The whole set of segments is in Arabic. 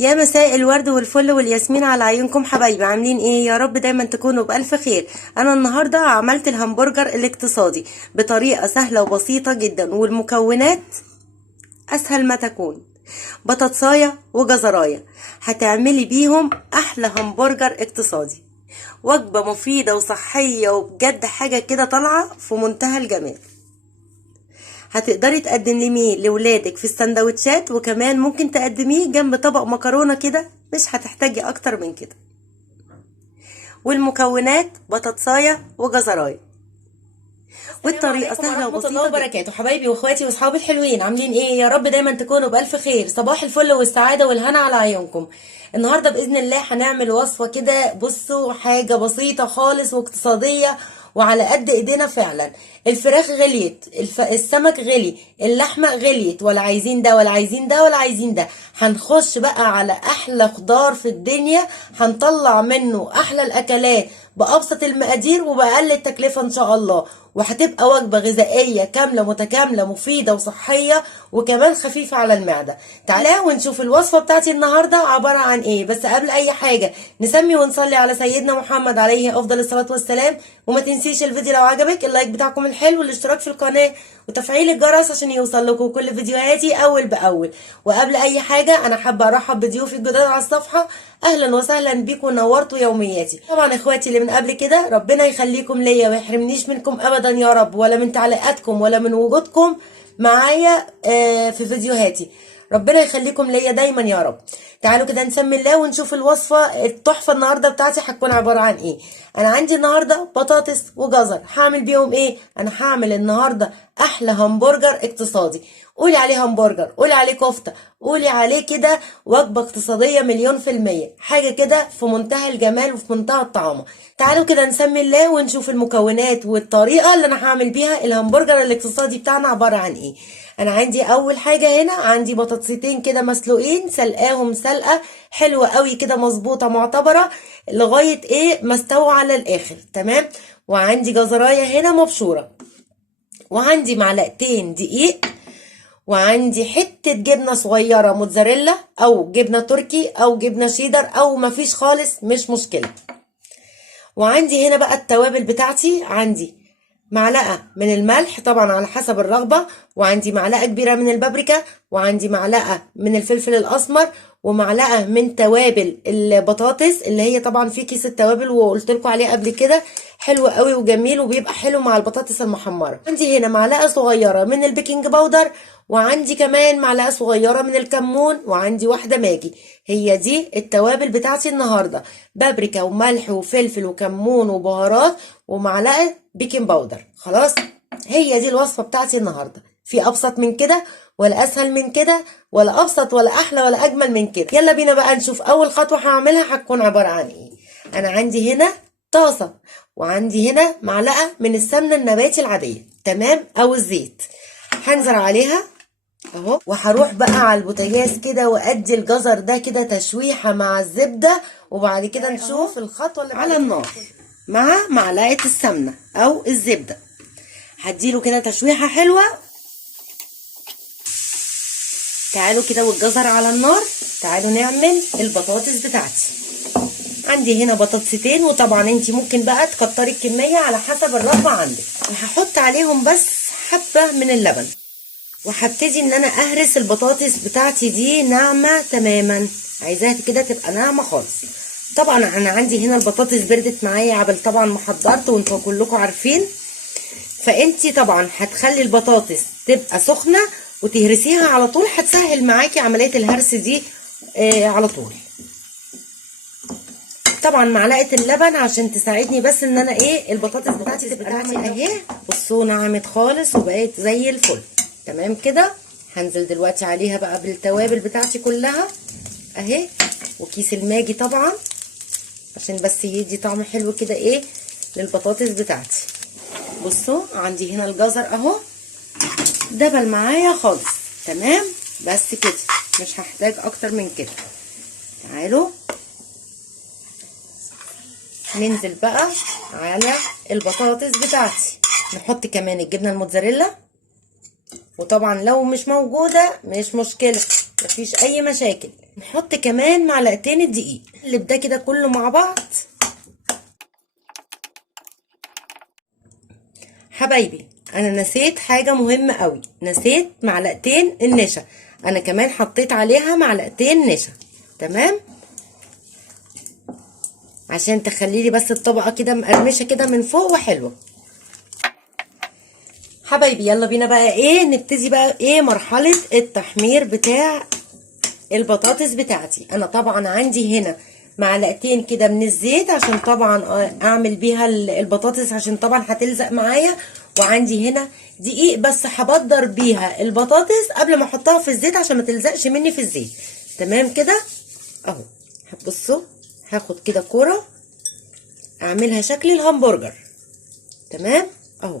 يا مساء الورد والفل والياسمين على عيونكم حبايبي، عاملين ايه؟ يا رب دايما تكونوا بألف خير. انا النهاردة عملت الهمبرجر الاقتصادي بطريقة سهلة وبسيطة جدا، والمكونات اسهل ما تكون. بطاطساية وجزراية هتعملي بيهم احلى همبرجر اقتصادي. وجبة مفيدة وصحية وبجد حاجة كده طالعة في منتهى الجمال. هتقدري تقدميه لولادك في السندوتشات، وكمان ممكن تقدميه جنب طبق مكرونة كده، مش هتحتاجي اكتر من كده. والمكونات بطاطساية وجزراية، والطريقة سهلة وبسيطة. الله وبركاته حبايبي واخواتي واصحابي الحلوين، عاملين ايه؟ يا رب دايما تكونوا بألف خير. صباح الفل والسعادة والهنا على عيونكم. النهاردة بإذن الله هنعمل وصفة كده، بصوا، حاجة بسيطة خالص واقتصادية وعلى قد ايدينا فعلا. الفراخ غليت، السمك غلي، اللحمة غليت، ولا عايزين ده ولا عايزين ده ولا عايزين ده. هنخش بقى على احلى خضار في الدنيا، هنطلع منه احلى الاكلات بأبسط المقادير وبأقل التكلفة ان شاء الله. وهتبقى وجبة غذائية كاملة متكاملة مفيدة وصحية وكمان خفيفة على المعدة. تعالى ونشوف الوصفة بتاعتي النهاردة عبارة عن ايه. بس قبل اي حاجة نسمي ونصلي على سيدنا محمد عليه افضل الصلاة والسلام. وما تنسيش الفيديو لو عجبك اللايك بتاعكم الحلو والاشتراك في القناة وتفعيل الجرس عشان يوصل لكم كل فيديوهاتي اول باول. وقبل اي حاجة انا حابة ارحب بضيوفي الجداد على الصفحة. اهلا وسهلا بيكم، نورتوا يومياتي. طبعا اخواتي اللي من قبل كده ربنا يخليكم ليا ويحرمنيش منكم ابدا يا رب، ولا من تعليقاتكم ولا من وجودكم معايا في فيديوهاتي. ربنا يخليكم ليا دايما يا رب. تعالوا كده نسمي الله ونشوف الوصفة التحفة النهاردة بتاعتي هتكون عبارة عن ايه. انا عندي النهاردة بطاطس وجزر، هعمل بيهم ايه؟ انا هعمل النهاردة احلى همبرجر اقتصادي. قولي عليه همبرجر، قولي عليه كفتة، قولي عليه كده وجبة اقتصادية مليون في المية. حاجة كده في منتهى الجمال وفي منتهى الطعامة. تعالوا كده نسمي الله ونشوف المكونات والطريقة اللي انا هعمل بيها الهمبرجر الاقتصادي بتاعنا عبارة عن ايه. انا عندي اول حاجة هنا، عندي بطاطستين كده مسلوقين، سلقاهم سلقة حلوة قوي كده مظبوطة معتبرة لغاية ايه ما استووا على الاخر. تمام. وعندي جزراية هنا مبشورة، وعندي معلقتين دقيق، وعندي حتة جبنة صغيرة موتزاريلا او جبنة تركي او جبنة شيدر او مفيش خالص مش مشكلة. وعندي هنا بقى التوابل بتاعتي، عندي معلقة من الملح طبعا على حسب الرغبة، وعندي معلقة كبيرة من البابريكا، وعندي معلقة من الفلفل الأسمر، ومعلقة من توابل البطاطس اللي هي طبعا في كيس التوابل وقلت لكم عليه قبل كده، حلو قوي وجميل وبيبقى حلو مع البطاطس المحمرة. عندي هنا معلقة صغيرة من البيكنج باودر، وعندي كمان معلقة صغيرة من الكمون، وعندي واحدة ماجي. هي دي التوابل بتاعتي النهاردة، بابريكا وملح وفلفل وكمون وبهارات ومعلقة بيكنج باودر. خلاص، هي دي الوصفة بتاعتي النهاردة. في أبسط من كده ولا أسهل من كده ولا أبسط ولا أحلى ولا أجمل من كده. يلا بينا بقى نشوف أول خطوة هعملها هتكون عبارة عن إيه. أنا عندي هنا طاسة، وعندي هنا معلقة من السمنة النباتي العادية، تمام، أو الزيت. هنزل عليها اهو، وهروح بقى على البوتاجاز كده وادي الجزر ده كده تشويحه مع الزبده، وبعد كده نشوف الخطوه اللي على النار مع معلقه السمنه او الزبده. هديله كده تشويحه حلوه. تعالوا كده والجزر على النار، تعالوا نعمل البطاطس بتاعتي. عندي هنا بطاطستين، وطبعا انتي ممكن بقى تكتري الكميه على حسب الرغبه عندك. وهحط عليهم بس حبه من اللبن، وهبتدي ان انا اهرس البطاطس بتاعتي دي ناعمه تماما، عايزاها كده تبقى ناعمه خالص. طبعا انا عندي هنا البطاطس بردت معايا قبل طبعا ما حضرت، وانتوا كلكم عارفين. فانتي طبعا هتخلي البطاطس تبقى سخنه وتهرسيها على طول، هتسهل معاكي عمليه الهرس دي على طول. طبعا معلقه اللبن عشان تساعدني بس ان انا ايه البطاطس بتاعتي تبقى ناعمه اهي. بصوا نعمت خالص وبقت زي الفل. تمام كده. هنزل دلوقتي عليها بقى بالتوابل بتاعتي كلها اهي، وكيس الماجي طبعا عشان بس يدي طعم حلو كده ايه للبطاطس بتاعتي. بصوا عندي هنا الجزر اهو دبل معايا خالص. تمام، بس كده مش هحتاج اكتر من كده. تعالوا ننزل بقى على البطاطس بتاعتي، نحط كمان الجبنه الموتزاريلا، وطبعا لو مش موجوده مش مشكله، مفيش اي مشاكل. نحط كمان معلقتين الدقيق، نقلب ده كده كله مع بعض. حبايبي انا نسيت حاجه مهمه قوي، نسيت معلقتين النشا. انا كمان حطيت عليها معلقتين نشا، تمام، عشان تخلي لي بس الطبقه كده مقرمشه كده من فوق وحلوه. حبايبي يلا بينا بقى ايه، نبتدي بقى ايه مرحله التحمير بتاع البطاطس بتاعتي. انا طبعا عندي هنا معلقتين كده من الزيت عشان طبعا اعمل بيها البطاطس، عشان طبعا هتلزق معايا. وعندي هنا دقيق بس هبدر بيها البطاطس قبل ما احطها في الزيت عشان ما تلزقش مني في الزيت. تمام كده اهو. هتبصوا هاخد كده كوره اعملها شكل الهمبرجر، تمام اهو.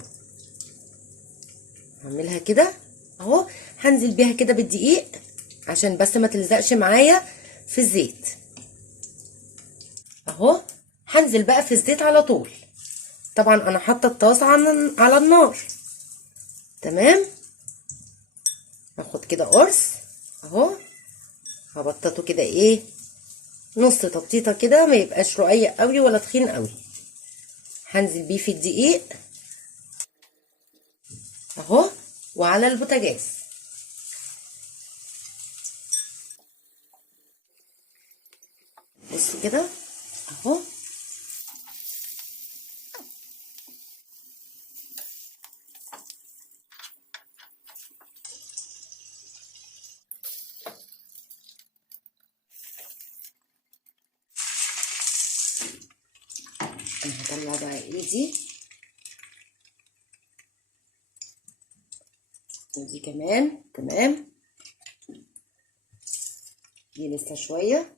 هعملها كده اهو، هنزل بيها كده بالدقيق عشان بس ما تلزقش معايا في الزيت اهو. هنزل بقى في الزيت على طول. طبعا انا حاطه الطاسه على النار، تمام. هاخد كده قرص اهو، هبططه كده ايه نص تبطيطه كده، ما يبقاش رقيق قوي ولا تخين قوي. هنزل بيه في الدقيق اهو وعلى البوتاجاز. بصوا كده اهو. انا هطلع بقى ايدي ودي كمان، تمام. دي لسه شويه.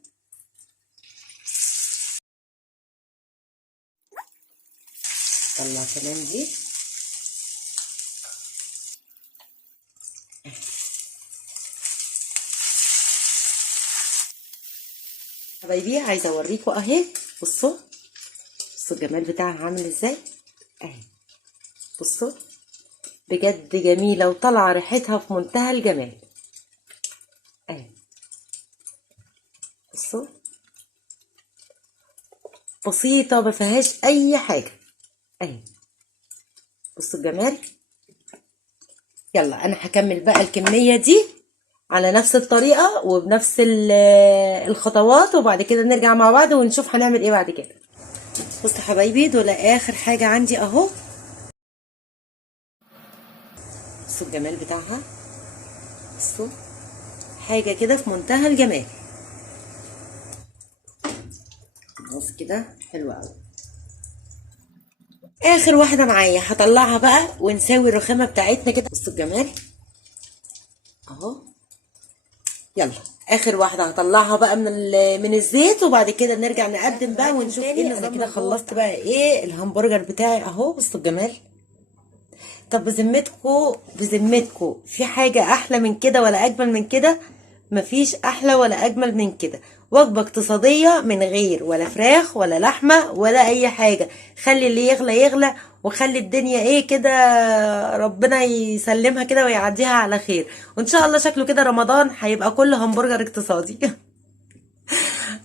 طلع كمان دي. حبايبي عايزه اوريكم اهي، بصوا بصوا الجمال بتاعها عامل ازاي اهي. بصوا بجد جميله وطالعه ريحتها في منتهى الجمال اهي. بصوا بسيطه ما فيهاش اي حاجه اهي. بصوا الجمال. يلا انا هكمل بقى الكميه دي على نفس الطريقه وبنفس الخطوات، وبعد كده نرجع مع بعض ونشوف هنعمل ايه بعد كده. بصوا حبايبي دول اخر حاجه عندي اهو. بصوا الجمال بتاعها، بصوا حاجه كده في منتهى الجمال. بص كده حلوه قوي. اخر واحده معايا هطلعها بقى ونساوي الرخامه بتاعتنا كده. بصوا الجمال اهو. يلا اخر واحده هطلعها بقى من الزيت، وبعد كده نرجع نقدم بقى ونشوف ايه النظام. انا كده خلصت بقى ايه الهمبرجر بتاعي اهو. بصوا الجمال. طب بذمتكم في حاجه احلى من كده ولا اجمل من كده؟ مفيش احلى ولا اجمل من كده. وجبه اقتصاديه من غير ولا فراخ ولا لحمه ولا اي حاجه. خلي اللي يغلى يغلى، وخلي الدنيا ايه كده ربنا يسلمها كده ويعديها على خير. وان شاء الله شكله كده رمضان هيبقى كله همبرجر اقتصادي.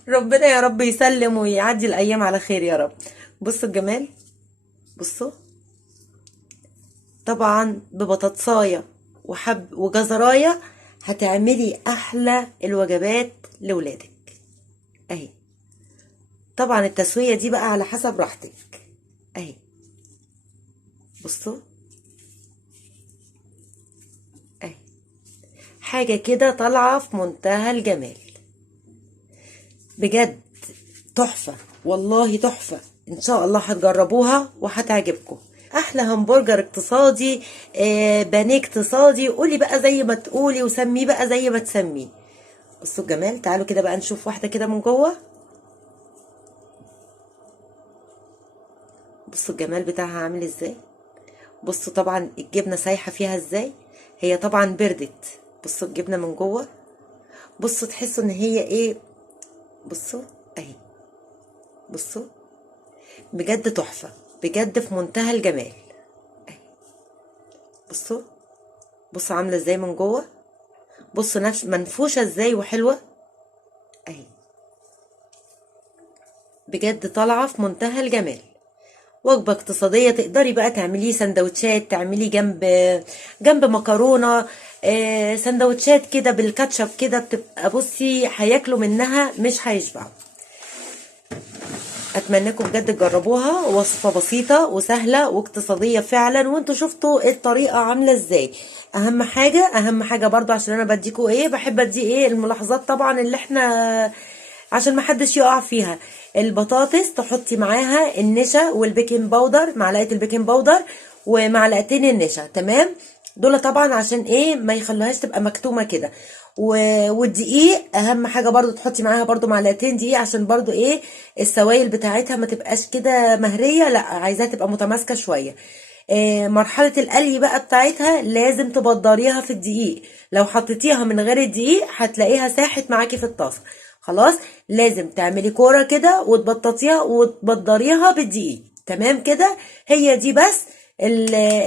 ربنا يا رب يسلم ويعدي الايام على خير يا رب. بصوا الجمال. بصوا طبعا ببطاطسايه وجزرايه هتعملي احلى الوجبات لولادك اهي. طبعا التسويه دي بقى على حسب راحتك اهي. بصوا اهي حاجه كده طالعه في منتهى الجمال بجد، تحفه والله تحفه. ان شاء الله هتجربوها وهتعجبكم. احلى همبرجر اقتصادي، بانيه اقتصادي، قولي بقى زي ما تقولي وسميه بقى زي ما تسميه. بصوا الجمال. تعالوا كده بقى نشوف واحده كده من جوه. بصوا الجمال بتاعها عامل ازاي. بصوا طبعا الجبنه سايحه فيها ازاي، هي طبعا بردت. بصوا الجبنه من جوه. بصوا تحسوا ان هي ايه. بصوا اهي. بصوا بجد تحفه بجد في منتهى الجمال اهي. بصوا بصوا عامله ازاي من جوه. بصوا نفس منفوشه ازاي وحلوه اهي، بجد طالعه في منتهى الجمال. وجبه اقتصاديه تقدري بقى تعمليه سندوتشات، تعمليه جنب مكرونه، سندوتشات كده بالكاتشب كده، بتبقى بصي هياكلوا منها مش هيشبعوا. اتمنىكم بجد تجربوها، وصفه بسيطه وسهله واقتصاديه فعلا، وانتوا شفتوا الطريقه عامله ازاي. اهم حاجه برضو، عشان انا بديكوا ايه، بحب ادي ايه الملاحظات طبعا اللي احنا عشان ما حدش يقع فيها. البطاطس تحطي معاها النشا والبيكنج باودر، معلقه البيكنج باودر ومعلقتين النشا، تمام. دول طبعا عشان ايه ما يخلوهاش تبقى مكتومه كده. والدقيق اهم حاجه برضو تحطي معاها برضو معلقتين دقيق، عشان برضو ايه السوائل بتاعتها ما تبقاش كده مهريه، لا عايزاها تبقى متماسكه شويه. مرحله القلي بقى بتاعتها لازم تبدريها في الدقيق، لو حطيتيها من غير الدقيق هتلاقيها ساحت معاكي في الطاسه. خلاص، لازم تعملي كوره كده وتبططيها وتبدريها بالدقيق، تمام كده. هي دي بس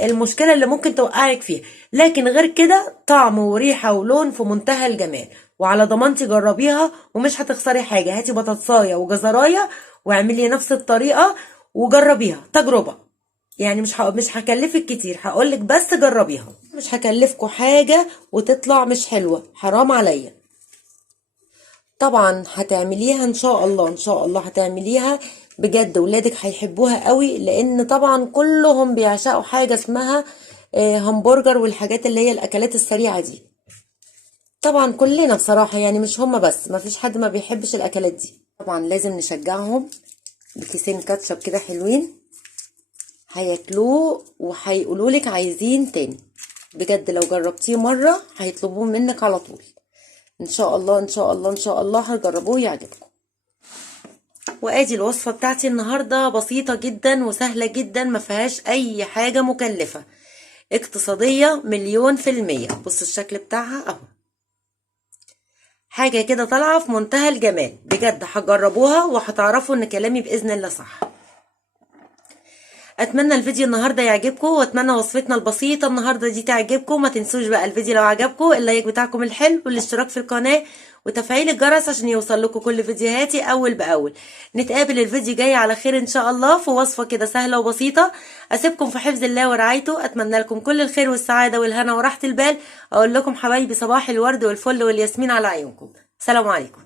المشكله اللي ممكن توقعك فيها، لكن غير كده طعم وريحه ولون في منتهى الجمال. وعلى ضمانتي جربيها ومش هتخسري حاجه. هاتي بطاطسايه وجزرايه واعملي نفس الطريقه وجربيها تجربه. يعني مش هكلفك كتير، هقولك بس جربيها، مش هكلفكوا حاجه وتطلع مش حلوه، حرام عليا. طبعا هتعمليها ان شاء الله، ان شاء الله هتعمليها بجد، ولادك هيحبوها قوي، لان طبعا كلهم بيعشقوا حاجه اسمها همبرجر والحاجات اللي هي الاكلات السريعه دي. طبعا كلنا بصراحه، يعني مش هما بس، ما فيش حد ما بيحبش الاكلات دي. طبعا لازم نشجعهم بكيسين كاتشب كده حلوين، هياكلوه وهيقولوا لك عايزين تاني. بجد لو جربتيه مره هيطلبوه منك على طول. ان شاء الله ان شاء الله ان شاء الله هتجربوه يعجبكم. وادي الوصفه بتاعتي النهارده، بسيطه جدا وسهله جدا، ما فيهاش اي حاجه مكلفه، اقتصاديه مليون في الميه. بصوا الشكل بتاعها اهو، حاجه كده طالعه في منتهى الجمال. بجد هتجربوها وهتعرفوا ان كلامي باذن الله صح. اتمنى الفيديو النهارده يعجبكم، واتمنى وصفتنا البسيطه النهارده دي تعجبكم. ما تنسوش بقى الفيديو لو عجبكم اللايك بتاعكم الحلو والاشتراك في القناه وتفعيل الجرس عشان يوصل لكم كل فيديوهاتي اول باول. نتقابل الفيديو جاي على خير ان شاء الله في وصفه كده سهله وبسيطه. اسيبكم في حفظ الله ورعايته، اتمنى لكم كل الخير والسعاده والهنا وراحه البال. اقول لكم حبايبي صباح الورد والفل والياسمين على عيونكم. سلام عليكم.